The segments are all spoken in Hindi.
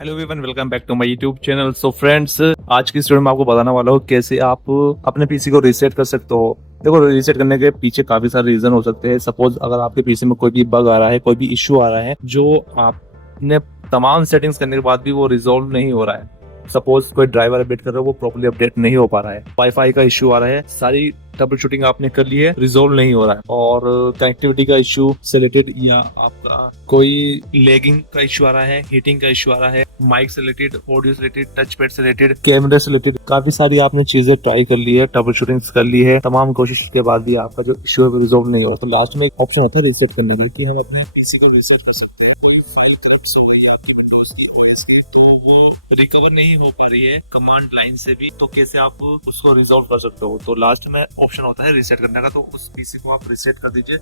Hello everyone, welcome back to my YouTube channel. So friends, आज की इस वीडियो में आपको बताने वाला हूँ कैसे आप अपने पीसी को रीसेट कर सकते हो। देखो, रीसेट करने के पीछे काफी सारे रीजन हो सकते हैं। सपोज अगर आपके पीसी में कोई भी बग आ रहा है, कोई भी इश्यू आ रहा है जो आपने तमाम सेटिंग्स करने के बाद भी वो रिजॉल्व नहीं हो रहा है। सपोज कोई ड्राइवर अपडेट कर रहा है, वो प्रॉपर्ली अपडेट नहीं हो पा रहा है, वाईफाई का इश्यू आ रहा है, सारी ट्रबल शूटिंग आपने कर ली है, रिजोल्व नहीं हो रहा है, और कनेक्टिविटी का इश्यू से रिलेटेड या आपका कोई लेगिंग का इश्यू आ रहा है, हीटिंग का इश्यू आ रहा है, माइक से रिलेटेड, ऑडियो से रिलेटेड, टच पैड से रिलेटेड, कैमरे से रिलेटेड, काफी सारी आपने चीजें ट्राई कर ली है, ट्रबल शूटिंग कर ली है, तमाम कोशिश के बाद भी आपका जो इश्यू है वो रिजोल्व नहीं हो रहा। तो लास्ट में एक ऑप्शन होता है रीसेट करने के लिए कि हम अपने पीसी को रीसेट कर सकते हैं। कोई फाइल करप्ट हो गई है आपकी विंडोज की ओएस के, तो वो रिकवर नहीं हो पा रही है कमांड लाइन से भी, तो कैसे आप उसको रिजॉल्व कर सकते हो। तो लास्ट में ऑप्शन होता है रीसेट करने का, तो उस पीसी को आप रीसेट कर दीजिए,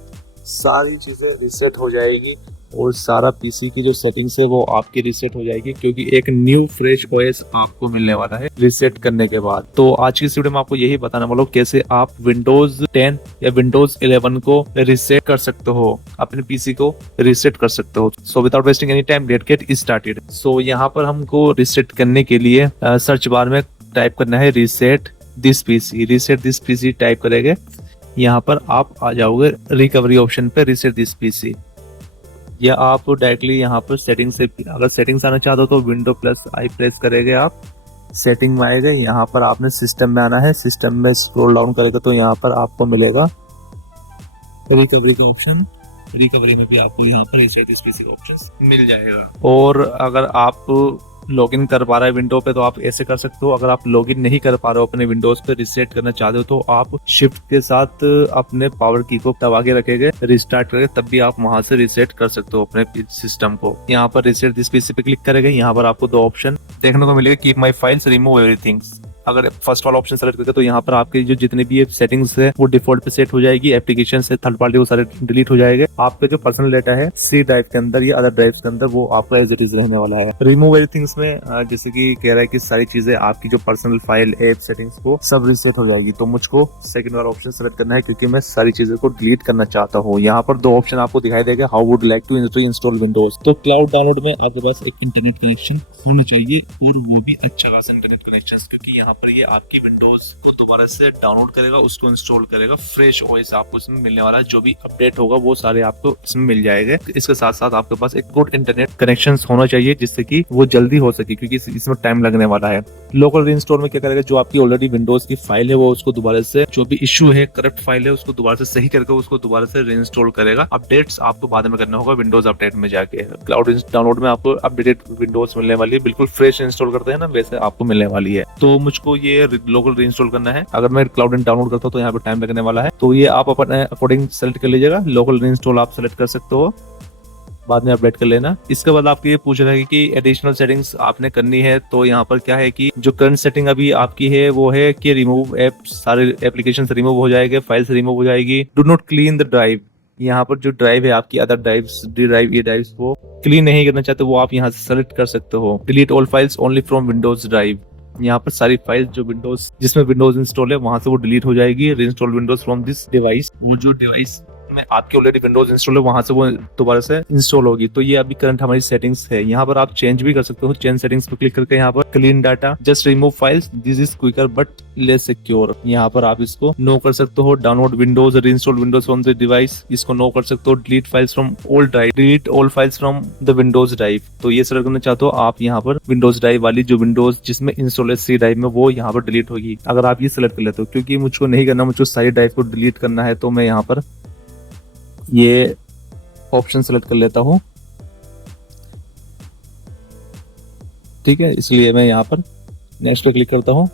सारी चीजें रीसेट हो जाएगी और सारा पीसी की जो सेटिंग्स है वो आपकी रीसेट हो जाएगी, क्योंकि एक न्यू फ्रेश ओएस आपको मिलने वाला है रीसेट करने के बाद। तो आज की इस वीडियो में आपको यही बताना वाला हूं कैसे आप विंडोज 10 या विंडोज 11 को रीसेट कर सकते हो, अपने पीसी को रीसेट कर सकते हो। So without wasting any time, let's get started. So यहाँ पर हमको रीसेट करने के लिए सर्च बार में टाइप करना है reset this PC. Reset this PC type करेंगे, यहाँ पर आप आ जाओगे रिकवरी ऑप्शन पे, रीसेट दिस पीसी, या आप डायरेक्टली यहाँ पर सेटिंग से, अगर सेटिंग्स आना चाहते हो तो विंडो प्लस आई प्रेस करेंगे, आप सेटिंग में आएगा, यहाँ पर आपने सिस्टम में आना है, सिस्टम में स्क्रॉल डाउन करेगा तो यहाँ पर आपको मिलेगा रिकवरी का ऑप्शन। रिकवरी में भी आपको यहाँ पर रीसेट दिस पीसी का ऑप्शन मिल जाएगा। और अगर आप लॉगिन कर पा रहे हैं विंडो पे तो आप ऐसे कर सकते हो। अगर आप लॉगिन नहीं कर पा रहे हो अपने विंडोज पे, रिसेट करना चाहते हो, तो आप शिफ्ट के साथ अपने पावर की को दबा के रखेंगे, रिस्टार्ट करेंगे, तब भी आप वहां से रिसेट कर सकते हो अपने सिस्टम को। यहाँ पर रिसेट दिस पीसी पे क्लिक करेंगे, यहाँ पर आपको दो ऑप्शन देखने को मिलेगा, keep my files, remove everything. अगर फर्स्ट वाला ऑप्शन सेलेक्ट करके तो यहाँ पर आपके जो जितने भी सेटिंग्स है वो डिफॉल्ट पे सेट हो जाएगी, एप्लीकेशन से थर्ड पार्टी वो सारे डिलीट हो जाएंगे। आपके जो पर्सनल डाटा है सी ड्राइव के अंदर या अदर ड्राइव के अंदर वो आपका एज इट इज रहने वाला है। रिमूव एवरीथिंग्स में जैसे कि कह रहा है कि सारी चीजें आपकी जो पर्सनल फाइल, ऐप, सेटिंग्स को सब रिसेट हो जाएगी, तो मुझको सेकंड वाला ऑप्शन सेलेक्ट करना है क्योंकि मैं सारी चीजें को डिलीट करना चाहता हूँ। यहाँ पर दो ऑप्शन आपको दिखाई देगा, how would like to install Windows. तो क्लाउड डाउनलोड में आपके पास एक इंटरनेट कनेक्शन होना चाहिए, और वो भी अच्छा खासा इंटरनेट कनेक्शन, क्योंकि यहाँ पर ये आपकी विंडोज को दोबारा से डाउनलोड करेगा, उसको इंस्टॉल करेगा, फ्रेश ओएस आपको इसमें मिलने वाला है, जो भी अपडेट होगा वो सारे आपको इसमें मिल जाएंगे। इसके साथ साथ आपके पास एक गुड इंटरनेट कनेक्शन होना चाहिए जिससे कि वो जल्दी हो सके, क्योंकि इसमें टाइम लगने वाला है। लोकल रीइंस्टॉल में क्या करेगा, जो आपकी ऑलरेडी विंडोज की फाइल है वो उसको दोबारा से, जो भी इश्यू है, करप्ट फाइल है, उसको दोबारा से सही करके उसको दोबारा से रीइंस्टॉल करेगा। अपडेट्स आपको बाद में करना होगा विंडोज अपडेट में जाके। क्लाउड डाउनलोड में आपको अपडेटेड विंडोज मिलने वाली है, बिल्कुल फ्रेश इंस्टॉल करते हैं ना वैसे आपको मिलने वाली है। तो मुझको ये लोकल रीइंस्टॉल करना है। अगर मैं क्लाउड डाउनलोड करता हूँ तो यहाँ पे टाइम लगने वाला है, तो ये आप अपने अकॉर्डिंग सेलेक्ट कर लीजिएगा। लोकल रीइंस्टॉल आप सेलेक्ट कर सकते हो, बाद में अपडेट कर लेना। इसके बाद आपको ये पूछ रहा है कि एडिशनल सेटिंग्स आपने करनी है, तो यहाँ पर क्या है कि जो करंट सेटिंग अभी आपकी है वो है कि रिमूव ऐप, सारे एप्लीकेशन से रिमूव हो जाएंगे, फाइल से रिमूव हो जाएगी। Do not clean the drive, यहाँ पर जो ड्राइव है आपकी, अदर ड्राइव्स, डी ड्राइव, ये ड्राइव्स वो क्लीन नहीं करना चाहते वो आप यहाँ से सेलेक्ट कर सकते हो। Delete all files only from Windows drive, यहाँ पर सारी फाइल जो विंडोज, जिसमें विंडोज इंस्टॉल है वहां से वो डिलीट हो जाएगी। Reinstall Windows from this device, वो जो डिवाइस में आपके ऑलरेडी विंडोज इंस्टॉल है वहां से वो दोबारा से इंस्टॉल होगी। तो ये अभी करंट हमारी सेटिंग्स है। यहाँ पर आप चेंज भी कर सकते हो, चेंज सेटिंग्स पर क्लिक करके यहाँ पर clean data, just remove files, this is quicker but less secure, यहाँ पर आप इसको नो कर सकते हो। Download Windows, reinstall Windows from the device, इसको नो कर सकते हो। Delete files from old drive, delete all files from the Windows drive, तो ये सेलेक्ट करना चाहते हो आप। यहाँ पर विंडोज ड्राइव वाली जो विंडोज जिसमें इंस्टॉल है सी ड्राइव में, वो यहाँ पर डिलीट होगी अगर आप ये सेलेक्ट कर लेते हो। क्योंकि मुझको नहीं करना, मुझको सारी ड्राइव को डिलीट करना है, तो मैं यहाँ पर ये ऑप्शन सेलेक्ट कर लेता हूं, ठीक है। इसलिए मैं यहाँ पर नेक्स्ट पे क्लिक करता हूं।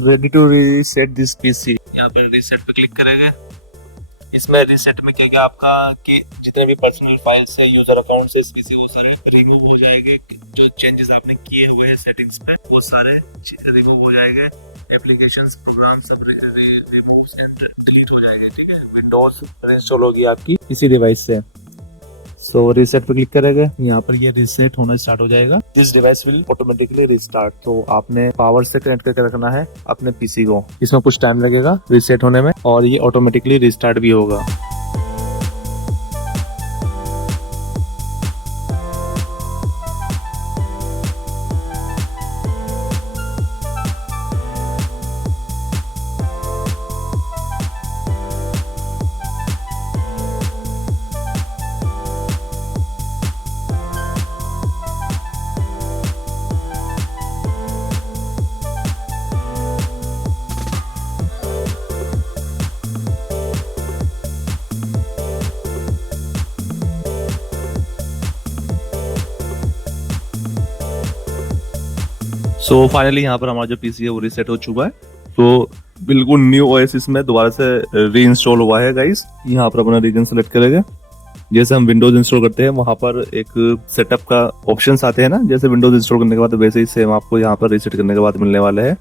Ready to reset this PC, यहाँ पर रीसेट पे क्लिक करेंगे। इसमें रीसेट में क्या आपका कि जितने भी पर्सनल फाइल्स है, यूजर अकाउंट से पीसी, वो सारे रिमूव हो जाएंगे। जो चेंजेस आपने किए हुए हैं सेटिंग्स पे वो सारे रिमूव हो जाएंगे। एप्लीकेशंस, प्रोग्राम सब रिमूव एंड डिलीट हो जाएंगे, ठीक है। विंडोज इंस्टॉल होगी आपकी इसी डिवाइस से। सो रीसेट पे क्लिक करेंगे, यहाँ पर ये रीसेट होना स्टार्ट हो जाएगा। This device will automatically restart, तो आपने पावर से कनेक्ट करके रखना है अपने पीसी को। इसमें कुछ टाइम लगेगा रीसेट होने में और ये ऑटोमेटिकली रिस्टार्ट भी होगा। सो फाइनली यहाँ पर हमारा जो पीसी है वो रीसेट हो चुका है। तो बिल्कुल न्यू ओएस इसमें दोबारा से री इंस्टॉल हुआ है गाइस। यहाँ पर अपना रीजन सेलेक्ट करेंगे। जैसे हम विंडोज इंस्टॉल करते हैं वहां पर एक सेटअप का ऑप्शंस आते हैं ना, जैसे विंडोज इंस्टॉल करने के बाद वैसे ही सेम आपको यहाँ पर रीसेट करने के बाद मिलने वाले हैं।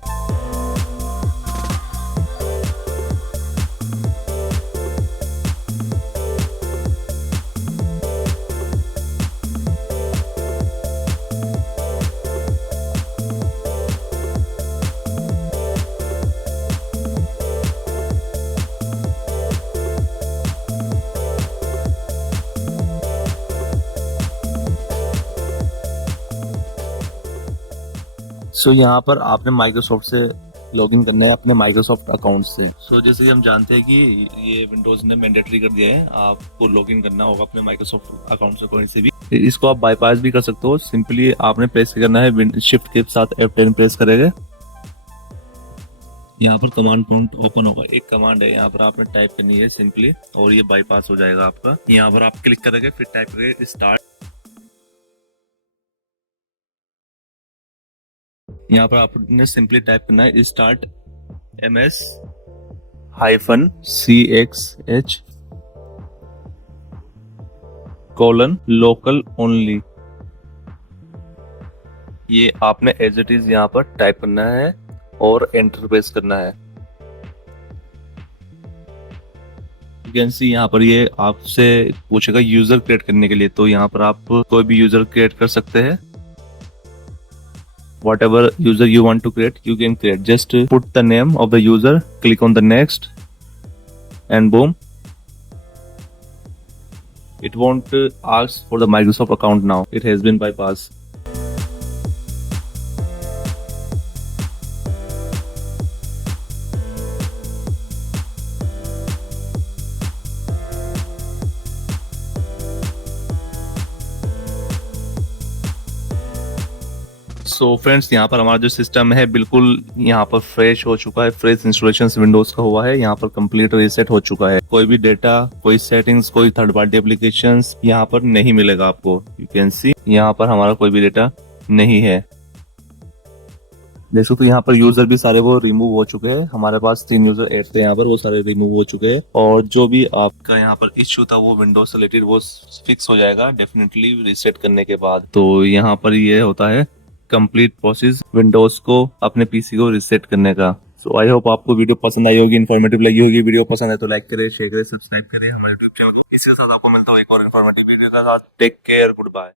सो यहाँ पर आपने माइक्रोसॉफ्ट से लॉगिन करना है अपने माइक्रोसॉफ्ट अकाउंट से। सो जैसे कि हम जानते हैं कि ये विंडोज ने मैंडेटरी कर दिया है, आपको लॉगिन करना होगा अपने माइक्रोसॉफ्ट अकाउंट से कोई से भी। इसको आप बाईपास भी कर सकते हो। सिंपली आपने प्रेस करना है, शिफ्ट के साथ F10 प्रेस करेंगे। यहाँ पर कमांड प्रॉम्प्ट ओपन होगा। एक कमांड है यहाँ पर आपने टाइप करनी है सिंपली, और ये बाईपास हो जाएगा आपका। यहाँ पर आप क्लिक करेंगे, फिर टाइप करेंगे स्टार्ट। यहाँ पर आपने सिंपली टाइप करना है start MS -CXH local only. ये आपने एज इट इज यहाँ पर टाइप करना है और एंटर प्रेस करना है। यू कैन सी यहाँ पर ये आपसे पूछेगा यूजर क्रिएट करने के लिए, तो यहाँ पर आप कोई भी यूजर क्रिएट कर सकते हैं। Whatever user you want to create, you can create. Just put the name of the user, click on the next, and boom. It won't ask for the Microsoft account now. It has been bypassed. So friends, यहाँ पर हमारा जो सिस्टम है बिल्कुल यहाँ पर फ्रेश हो चुका है। फ्रेश इंस्टॉलेशन विंडोज का हुआ है। यहाँ पर कंप्लीट रीसेट हो चुका है। कोई भी डेटा, कोई सेटिंग्स, कोई थर्ड पार्टी एप्लीकेशंस यहाँ पर नहीं मिलेगा आपको। यू कैन सी यहाँ पर हमारा कोई भी डेटा नहीं है। देखो तो यहाँ पर यूजर भी सारे वो रिमूव हो चुके हैं। हमारे पास 3 यूजर ऐड थे यहाँ पर, वो सारे रिमूव हो चुके हैं। और जो भी आपका यहाँ पर इश्यू था वो विंडोज से रिलेटेड, वो फिक्स हो जाएगा डेफिनेटली रीसेट करने के बाद। तो यहाँ पर ये होता है कंप्लीट प्रोसेस विंडोज को अपने पीसी को रीसेट करने का। सो आई होप आपको वीडियो पसंद आई होगी, इन्फॉर्मेटिव लगी होगी। वीडियो पसंद है तो लाइक करें, शेयर करें, सब्सक्राइब करें हमारे यूट्यूब चैनल को। इसी के साथ आपको मिलता है एक और इन्फॉर्मेटिव वीडियो के साथ। Take care, good bye.